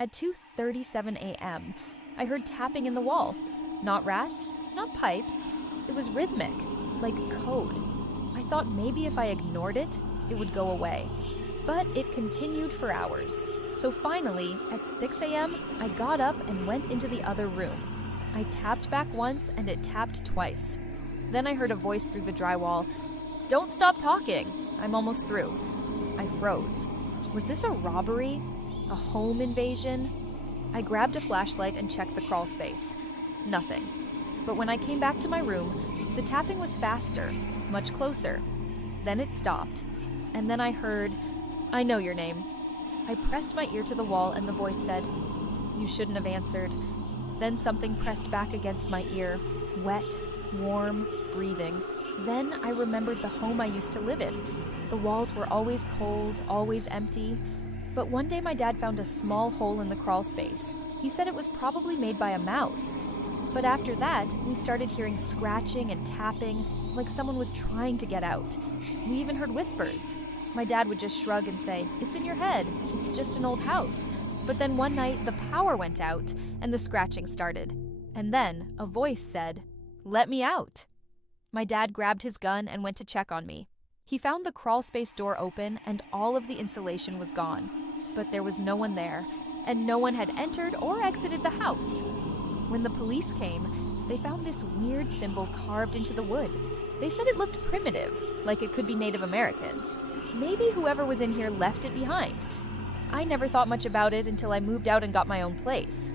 At 2:37 a.m., I heard tapping in the wall. Not rats, not pipes. It was rhythmic, like code. I thought maybe if I ignored it, it would go away. But it continued for hours. So finally, at 6 a.m., I got up and went into the other room. I tapped back once and it tapped twice. Then I heard a voice through the drywall. "Don't stop talking. I'm almost through." I froze. Was this a robbery? A home invasion? I grabbed a flashlight and checked the crawl space. Nothing. But when I came back to my room, the tapping was faster, much closer. Then it stopped. And then I heard, "I know your name." I pressed my ear to the wall and the voice said, "You shouldn't have answered." Then something pressed back against my ear, wet, warm, breathing. Then I remembered the home I used to live in. The walls were always cold, always empty. But one day my dad found a small hole in the crawl space. He said it was probably made by a mouse. But after that, we started hearing scratching and tapping, like someone was trying to get out. We even heard whispers. My dad would just shrug and say, "It's in your head. It's just an old house." But then one night, the power went out, and the scratching started. And then a voice said, "Let me out." My dad grabbed his gun and went to check on me. He found the crawl space door open and all of the insulation was gone. But there was no one there, and no one had entered or exited the house. When the police came, they found this weird symbol carved into the wood. They said it looked primitive, like it could be Native American. Maybe whoever was in here left it behind. I never thought much about it until I moved out and got my own place.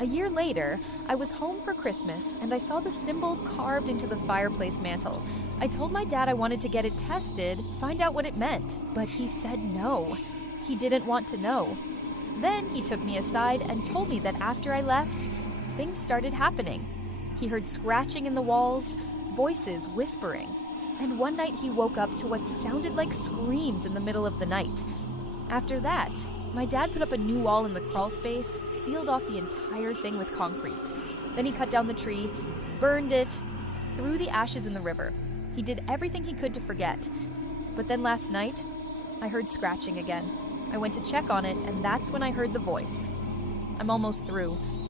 A year later, I was home for Christmas and I saw the symbol carved into the fireplace mantle. I told my dad I wanted to get it tested, find out what it meant, but he said no. He didn't want to know. Then he took me aside and told me that after I left, things started happening. He heard scratching in the walls, voices whispering, and one night he woke up to what sounded like screams in the middle of the night. After that, my dad put up a new wall in the crawl space, sealed off the entire thing with concrete. Then he cut down the tree, burned it, threw the ashes in the river. He did everything he could to forget. But then last night, I heard scratching again. I went to check on it, and that's when I heard the voice. I'm almost through.